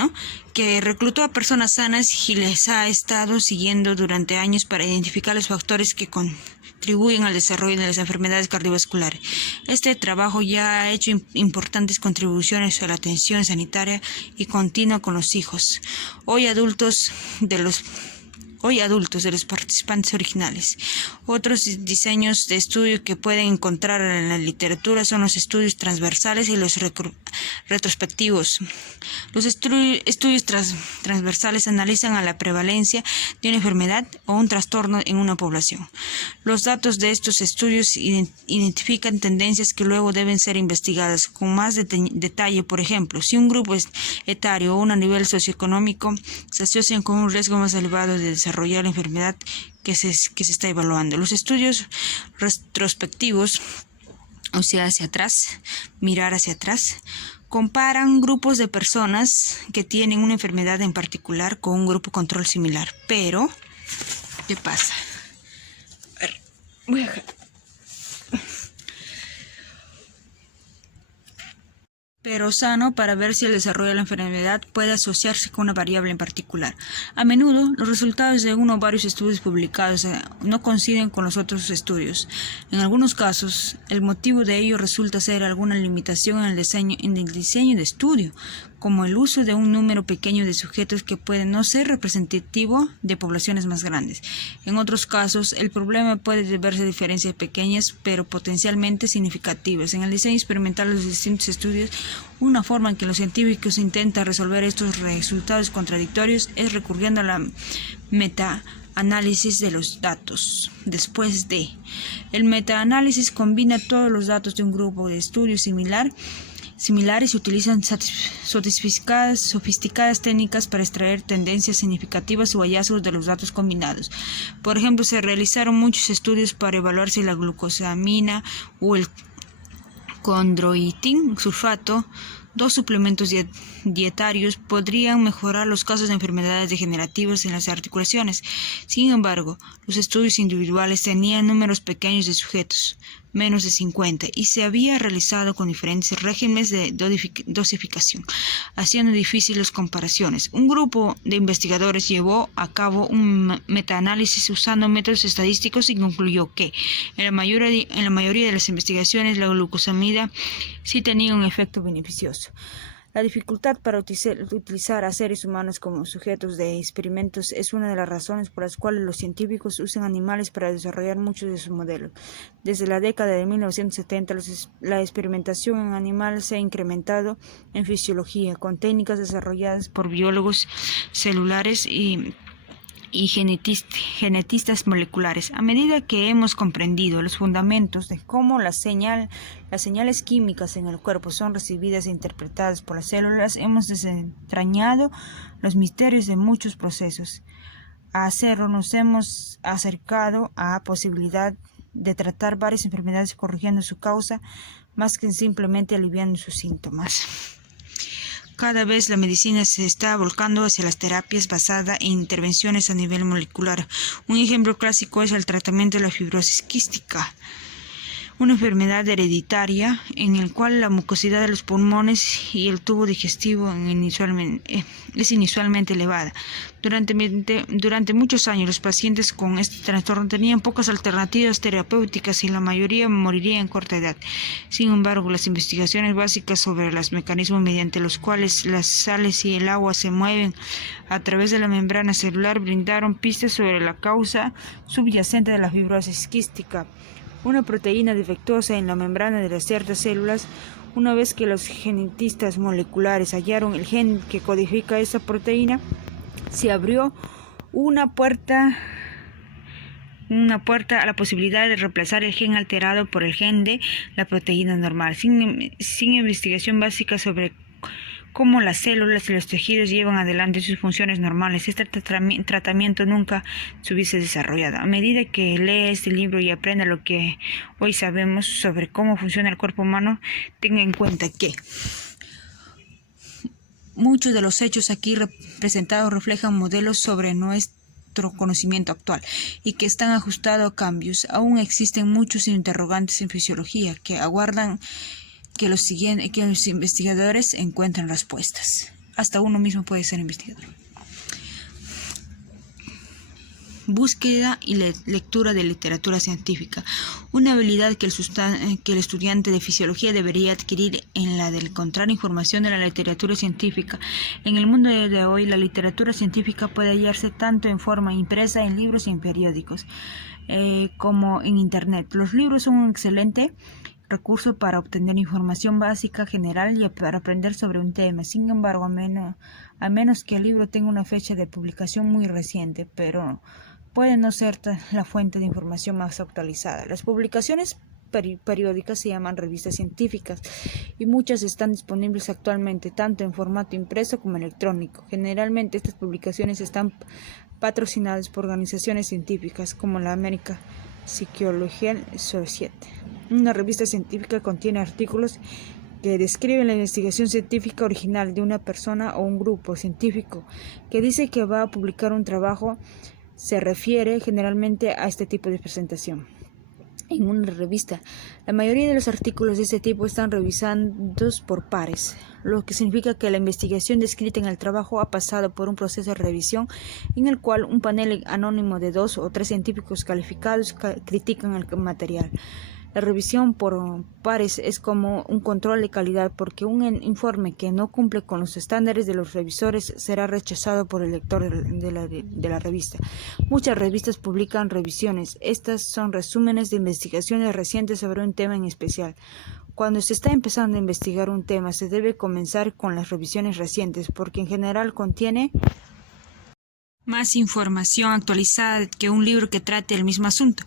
que reclutó a personas sanas y les ha estado siguiendo durante años para identificar los factores que contribuyen al desarrollo de las enfermedades cardiovasculares. Este trabajo ya ha hecho importantes contribuciones a la atención sanitaria y continua con los hijos, hoy adultos de los participantes originales. Otros diseños de estudio que pueden encontrar en la literatura son los estudios transversales y los retrospectivos. Los estudios transversales analizan a la prevalencia de una enfermedad o un trastorno en una población. Los datos de estos estudios identifican tendencias que luego deben ser investigadas con más detalle. Por ejemplo, si un grupo etario o un nivel socioeconómico se asocian con un riesgo más elevado de desarrollar la enfermedad que se está evaluando. Los estudios retrospectivos, o sea, hacia atrás, mirar hacia atrás, comparan grupos de personas que tienen una enfermedad en particular con un grupo control similar. Pero, ¿qué pasa? A ver, voy a... pero sano para ver si el desarrollo de la enfermedad puede asociarse con una variable en particular. A menudo, los resultados de uno o varios estudios publicados no coinciden con los otros estudios. En algunos casos, el motivo de ello resulta ser alguna limitación en el diseño de estudio, como el uso de un número pequeño de sujetos que puede no ser representativo de poblaciones más grandes. En otros casos, el problema puede deberse a diferencias pequeñas, pero potencialmente significativas. En el diseño experimental de los distintos estudios, una forma en que los científicos intentan resolver estos resultados contradictorios es recurriendo a la metaanálisis de los datos. El metaanálisis combina todos los datos de un grupo de estudio similar similares y utilizan sofisticadas técnicas para extraer tendencias significativas o hallazgos de los datos combinados. Por ejemplo, se realizaron muchos estudios para evaluar si la glucosamina o el condroitin sulfato, dos suplementos dietarios, podrían mejorar los casos de enfermedades degenerativas en las articulaciones. Sin embargo, los estudios individuales tenían números pequeños de sujetos, menos de 50, y se había realizado con diferentes regímenes de dosificación, haciendo difíciles las comparaciones. Un grupo de investigadores llevó a cabo un metaanálisis usando métodos estadísticos y concluyó que en la mayoría de las investigaciones la glucosamina sí tenía un efecto beneficioso. La dificultad para utilizar a seres humanos como sujetos de experimentos es una de las razones por las cuales los científicos usan animales para desarrollar muchos de sus modelos. Desde la década de 1970, la experimentación en animales se ha incrementado en fisiología, con técnicas desarrolladas por biólogos celulares y genetistas moleculares. A medida que hemos comprendido los fundamentos de cómo las señales químicas en el cuerpo son recibidas e interpretadas por las células, hemos desentrañado los misterios de muchos procesos. A hacerlo nos hemos acercado a la posibilidad de tratar varias enfermedades corrigiendo su causa, más que simplemente aliviando sus síntomas. Cada vez la medicina se está volcando hacia las terapias basadas en intervenciones a nivel molecular. Un ejemplo clásico es el tratamiento de la fibrosis quística, una enfermedad hereditaria en la cual la mucosidad de los pulmones y el tubo digestivo es inusualmente elevada. Durante muchos años los pacientes con este trastorno tenían pocas alternativas terapéuticas y la mayoría moriría en corta edad. Sin embargo, las investigaciones básicas sobre los mecanismos mediante los cuales las sales y el agua se mueven a través de la membrana celular brindaron pistas sobre la causa subyacente de la fibrosis quística, una proteína defectuosa en la membrana de las ciertas células. Una vez que los genetistas moleculares hallaron el gen que codifica esta proteína, se abrió una puerta a la posibilidad de reemplazar el gen alterado por el gen de la proteína normal. Sin investigación básica sobre cómo las células y los tejidos llevan adelante sus funciones normales, este tratamiento nunca se hubiese desarrollado. A medida que lee este libro y aprenda lo que hoy sabemos sobre cómo funciona el cuerpo humano, tenga en cuenta que muchos de los hechos aquí representados reflejan modelos sobre nuestro conocimiento actual y que están ajustados a cambios. Aún existen muchos interrogantes en fisiología que aguardan que los investigadores encuentren respuestas. Hasta uno mismo puede ser investigador. Búsqueda y lectura de literatura científica. Una habilidad que el estudiante de fisiología debería adquirir en la de encontrar información de la literatura científica. En el mundo de hoy, la literatura científica puede hallarse tanto en forma impresa en libros y en periódicos, como en Internet. Los libros son un excelente recurso para obtener información básica general y para aprender sobre un tema. Sin embargo, a menos que el libro tenga una fecha de publicación muy reciente, pero puede no ser la fuente de información más actualizada. Las publicaciones periódicas se llaman revistas científicas y muchas están disponibles actualmente tanto en formato impreso como electrónico. Generalmente estas publicaciones están patrocinadas por organizaciones científicas como la American Psychological Society. Una revista científica contiene artículos que describen la investigación científica original de una persona o un grupo científico que dice que va a publicar un trabajo. Se refiere generalmente a este tipo de presentación en una revista. La mayoría de los artículos de este tipo están revisados por pares, lo que significa que la investigación descrita en el trabajo ha pasado por un proceso de revisión en el cual un panel anónimo de 2 o 3 científicos calificados critican el material. La revisión por pares es como un control de calidad porque un informe que no cumple con los estándares de los revisores será rechazado por el lector de la revista. Muchas revistas publican revisiones. Estas son resúmenes de investigaciones recientes sobre un tema en especial. Cuando se está empezando a investigar un tema, se debe comenzar con las revisiones recientes porque en general contiene más información actualizada que un libro que trate el mismo asunto.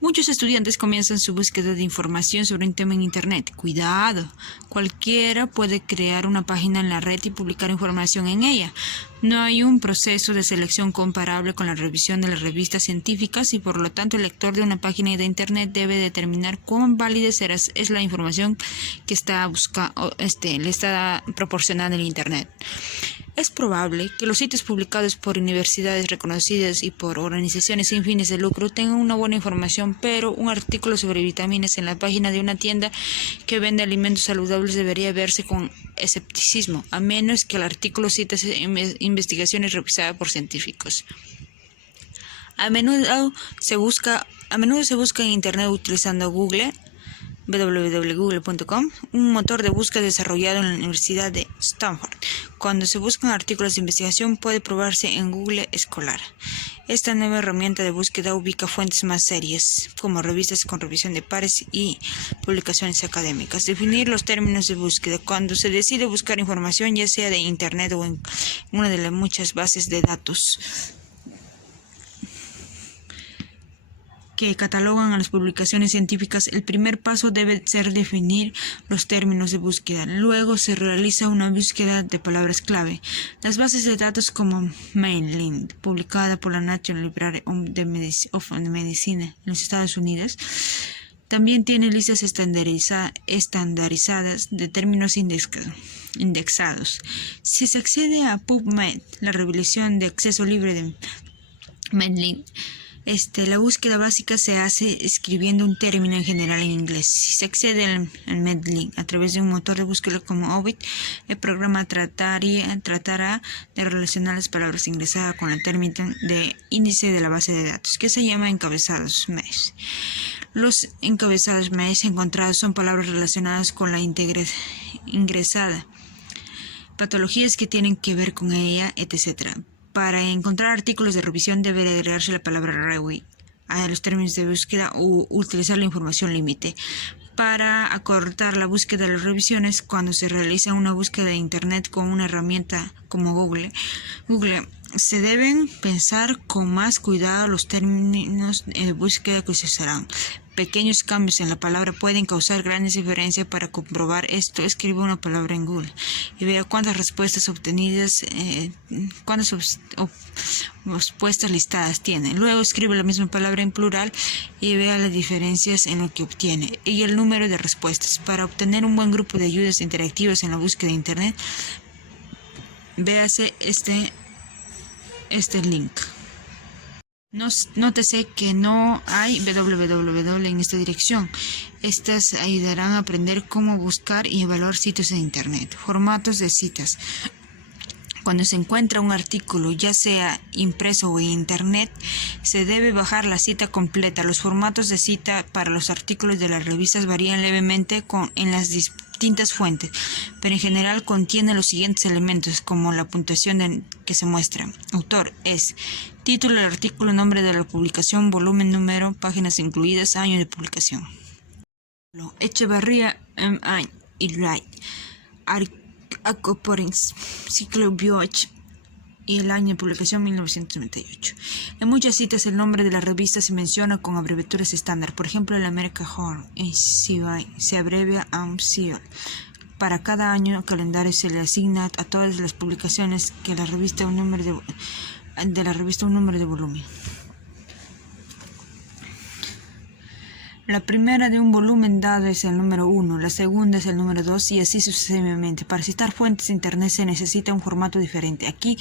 Muchos estudiantes comienzan su búsqueda de información sobre un tema en Internet. Cuidado, cualquiera puede crear una página en la red y publicar información en ella. No hay un proceso de selección comparable con la revisión de las revistas científicas y por lo tanto el lector de una página de Internet debe determinar cuán válida es la información que le está proporcionando el Internet. Es probable que los sitios publicados por universidades reconocidas y por organizaciones sin fines de lucro tengan una buena información, pero un artículo sobre vitaminas en la página de una tienda que vende alimentos saludables debería verse con escepticismo, a menos que el artículo cite investigaciones revisadas por científicos. A menudo se busca en Internet utilizando Google, www.google.com, un motor de búsqueda desarrollado en la Universidad de Stanford. Cuando se buscan artículos de investigación puede probarse en Google Scholar. Esta nueva herramienta de búsqueda ubica fuentes más serias, como revistas con revisión de pares y publicaciones académicas. Definir los términos de búsqueda. Cuando se decide buscar información, ya sea de Internet o en una de las muchas bases de datos que catalogan a las publicaciones científicas, el primer paso debe ser definir los términos de búsqueda. Luego se realiza una búsqueda de palabras clave. Las bases de datos como Mainline, publicada por la National Library of Medicine en los Estados Unidos, también tiene listas estandarizadas de términos indexados. Si se accede a PubMed, la revelación de acceso libre de Mainline, la búsqueda básica se hace escribiendo un término en general en inglés. Si se accede al Medlink a través de un motor de búsqueda como Ovid, el programa tratará de relacionar las palabras ingresadas con el término de índice de la base de datos, que se llama encabezados MES. Los encabezados MES encontrados son palabras relacionadas con la ingresada, patologías que tienen que ver con ella, etc. Para encontrar artículos de revisión debe agregarse la palabra REWI a los términos de búsqueda o utilizar la información límite. Para acortar la búsqueda de las revisiones, cuando se realiza una búsqueda de Internet con una herramienta como Google, se deben pensar con más cuidado los términos de búsqueda que se usarán. Pequeños cambios en la palabra pueden causar grandes diferencias. Para comprobar esto, escribe una palabra en Google y vea cuántas respuestas obtenidas, cuántas respuestas listadas tiene. Luego escribe la misma palabra en plural y vea las diferencias en lo que obtiene y el número de respuestas. Para obtener un buen grupo de ayudas interactivas en la búsqueda de Internet, véase este link. Nótese que no hay www en esta dirección. Estas ayudarán a aprender cómo buscar y evaluar sitios en Internet. Formatos de citas. Cuando se encuentra un artículo, ya sea impreso o en Internet, se debe bajar la cita completa. Los formatos de cita para los artículos de las revistas varían levemente en las distintas fuentes, pero en general contienen los siguientes elementos, como la puntuación que se muestra. Autor es título del artículo, nombre de la publicación, volumen, número, páginas incluidas, año de publicación. Echevarría M.A. y Wright. Acoporins, ciclo Bioch y el año de publicación 1998. En muchas citas el nombre de la revista se menciona con abreviaturas estándar. Por ejemplo, el American Horn se abrevia AMCIOL. Para cada año calendario se le asigna a todas las publicaciones que la revista un número de volumen. La primera de un volumen dado es el número 1, la segunda es el número 2 y así sucesivamente. Para citar fuentes de Internet se necesita un formato diferente. Aquí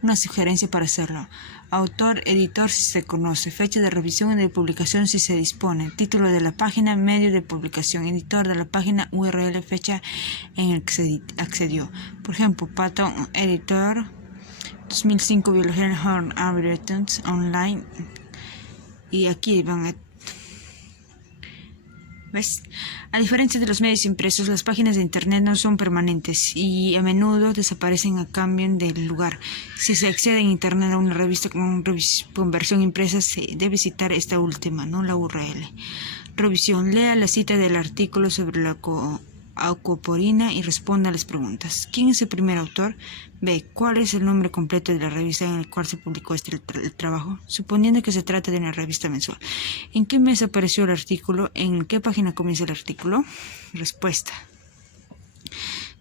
una sugerencia para hacerlo. Autor, editor si se conoce, fecha de revisión y de publicación si se dispone, título de la página, medio de publicación, editor de la página, URL, fecha en el que se accedió. Por ejemplo, Patton, editor, 2005, Biología Horn, Abreviations Online. Y aquí van a... ¿Ves? A diferencia de los medios impresos, las páginas de Internet no son permanentes y a menudo desaparecen a cambio del lugar. Si se accede en Internet a una revista con versión impresa, se debe citar esta última, no la URL. Revisión. Lea la cita del artículo sobre la aquaporina y responda a las preguntas. ¿Quién es el primer autor? B. ¿Cuál es el nombre completo de la revista en la cual se publicó el trabajo? Suponiendo que se trata de una revista mensual. ¿En qué mes apareció el artículo? ¿En qué página comienza el artículo? Respuesta.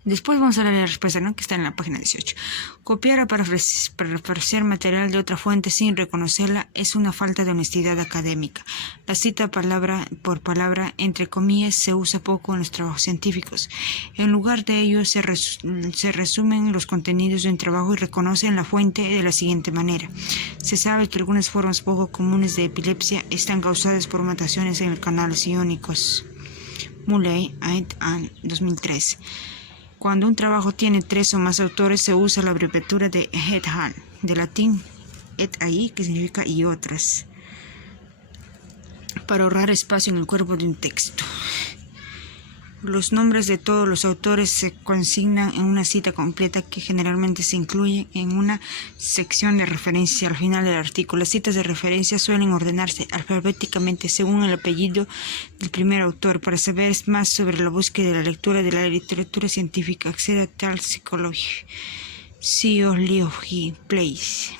Después vamos a leer la respuesta, ¿no? Que está en la página 18. Copiar o parafrasear material de otra fuente sin reconocerla es una falta de honestidad académica. La cita palabra por palabra, entre comillas, se usa poco en los trabajos científicos. En lugar de ello, se resumen los contenidos de un trabajo y reconocen la fuente de la siguiente manera. Se sabe que algunas formas poco comunes de epilepsia están causadas por mutaciones en los canales iónicos. Muley et al. 2013. Cuando un trabajo tiene 3 o más autores, se usa la abreviatura de et al., de latín et al., que significa y otras, para ahorrar espacio en el cuerpo de un texto. Los nombres de todos los autores se consignan en una cita completa que generalmente se incluye en una sección de referencia al final del artículo. Las citas de referencia suelen ordenarse alfabéticamente según el apellido del primer autor. Para saber más sobre la búsqueda de la lectura de la literatura científica, accede a Tal Psychology, Psychology Place.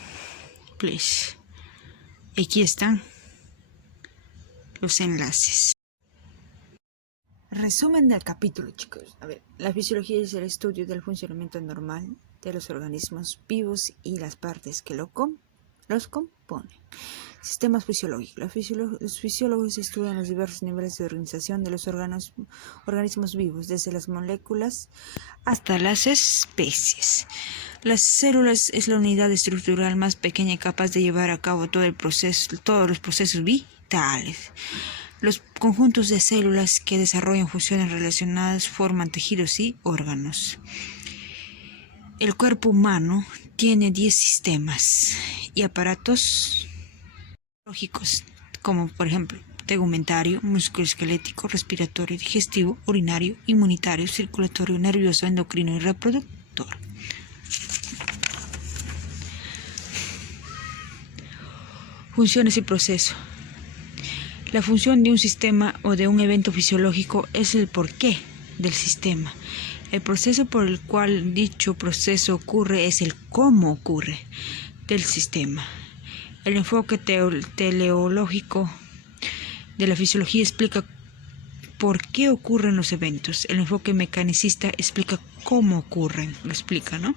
Aquí están los enlaces. Resumen del capítulo, chicos. La fisiología es el estudio del funcionamiento normal de los organismos vivos y las partes que los componen. Sistemas fisiológicos. Los fisiólogos estudian los diversos niveles de organización de los organismos vivos, desde las moléculas hasta las especies. Las células es la unidad estructural más pequeña y capaz de llevar a cabo todos los procesos vitales. Los conjuntos de células que desarrollan funciones relacionadas forman tejidos y órganos. El cuerpo humano tiene 10 sistemas y aparatos lógicos, como por ejemplo tegumentario, musculoesquelético, respiratorio, digestivo, urinario, inmunitario, circulatorio, nervioso, endocrino y reproductor. Funciones y proceso. La función de un sistema o de un evento fisiológico es el porqué del sistema. El proceso por el cual dicho proceso ocurre es el cómo ocurre del sistema. El enfoque teleológico de la fisiología explica por qué ocurren los eventos. El enfoque mecanicista explica cómo ocurren, lo explica, ¿no?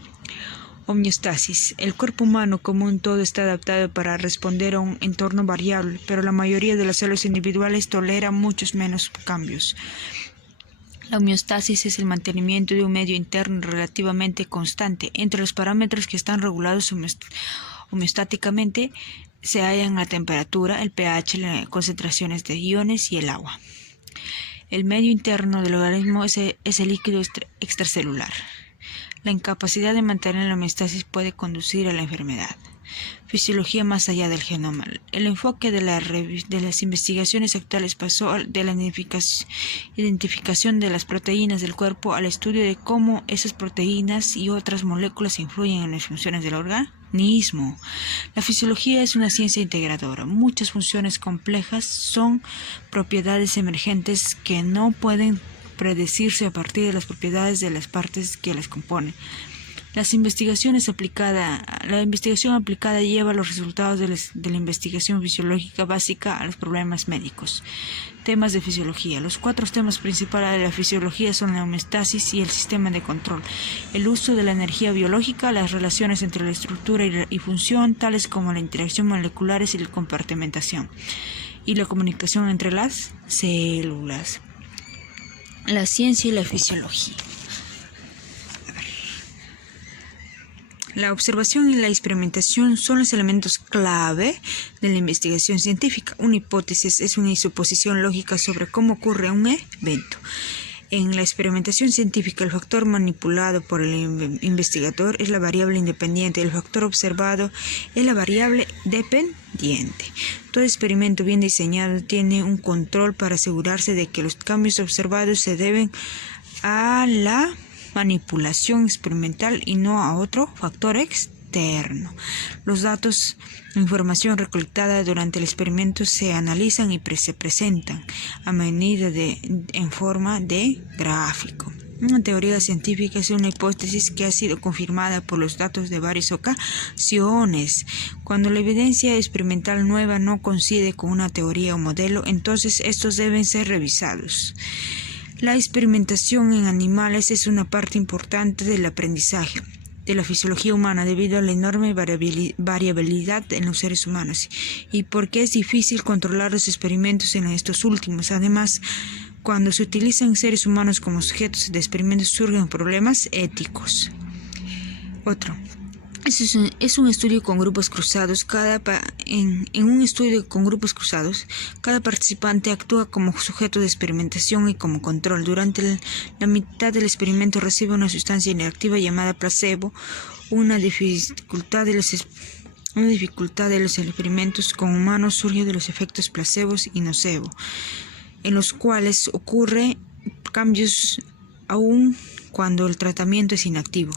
Homeostasis. El cuerpo humano como un todo está adaptado para responder a un entorno variable, pero la mayoría de las células individuales tolera muchos menos cambios. La homeostasis es el mantenimiento de un medio interno relativamente constante. Entre los parámetros que están regulados homeostáticamente se hallan la temperatura, el pH, las concentraciones de iones y el agua. El medio interno del organismo es el líquido extracelular. La incapacidad de mantener la homeostasis puede conducir a la enfermedad. Fisiología más allá del genoma. El enfoque de las investigaciones actuales pasó de la identificación de las proteínas del cuerpo al estudio de cómo esas proteínas y otras moléculas influyen en las funciones del organismo. La fisiología es una ciencia integradora. Muchas funciones complejas son propiedades emergentes que no pueden predecirse a partir de las propiedades de las partes que las componen. La investigación aplicada lleva los resultados de la investigación fisiológica básica a los problemas médicos. Temas de fisiología. Los 4 temas principales de la fisiología son la homeostasis y el sistema de control, el uso de la energía biológica, las relaciones entre la estructura y función, tales como la interacción moleculares y la compartimentación, y la comunicación entre las células. La ciencia y la fisiología. La observación y la experimentación son los elementos clave de la investigación científica. Una hipótesis es una suposición lógica sobre cómo ocurre un evento. En la experimentación científica, el factor manipulado por el investigador es la variable independiente, el factor observado es la variable dependiente. Todo experimento bien diseñado tiene un control para asegurarse de que los cambios observados se deben a la manipulación experimental y no a otro factor externo. interno. Los datos e información recolectada durante el experimento se analizan y se presentan a medida en forma de gráfico. Una teoría científica es una hipótesis que ha sido confirmada por los datos de varias ocasiones. Cuando la evidencia experimental nueva no coincide con una teoría o modelo, entonces estos deben ser revisados. La experimentación en animales es una parte importante del aprendizaje de la fisiología humana debido a la enorme variabilidad en los seres humanos y porque es difícil controlar los experimentos en estos últimos. Además, cuando se utilizan seres humanos como sujetos de experimentos surgen problemas éticos. Es un estudio con grupos cruzados. En un estudio con grupos cruzados, cada participante actúa como sujeto de experimentación y como control. Durante la mitad del experimento recibe una sustancia inactiva llamada placebo. Una dificultad de los experimentos con humanos surge de los efectos placebos y nocebo, en los cuales ocurren cambios aún cuando el tratamiento es inactivo.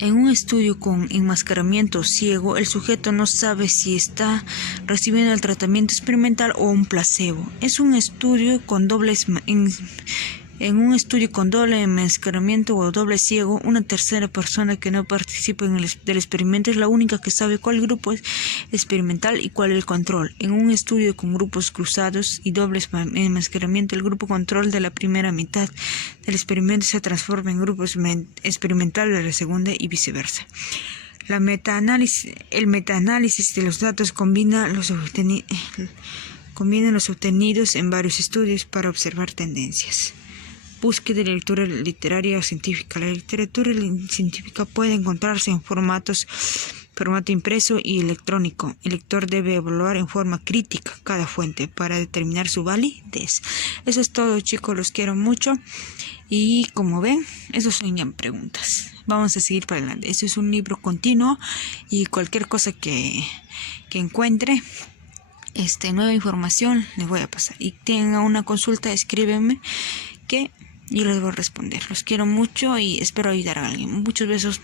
En un estudio con enmascaramiento ciego, el sujeto no sabe si está recibiendo el tratamiento experimental o un placebo. En un estudio con doble enmascaramiento o doble ciego, una tercera persona que no participa del experimento es la única que sabe cuál grupo es experimental y cuál el control. En un estudio con grupos cruzados y doble enmascaramiento, el grupo control de la primera mitad del experimento se transforma en grupo experimental de la segunda y viceversa. El metaanálisis de los datos combina los obtenidos en varios estudios para observar tendencias. Búsqueda de lectura literaria o científica. La literatura científica puede encontrarse en formato impreso y electrónico. El lector debe evaluar en forma crítica cada fuente para determinar su validez. Eso es todo, chicos, los quiero mucho. Y como ven, esas son ya preguntas. Vamos a seguir para adelante. Este es un libro continuo y cualquier cosa que encuentre, nueva información, les voy a pasar. Y tenga una consulta, escríbenme que yo les voy a responder. Los quiero mucho y espero ayudar a alguien. Muchos besos.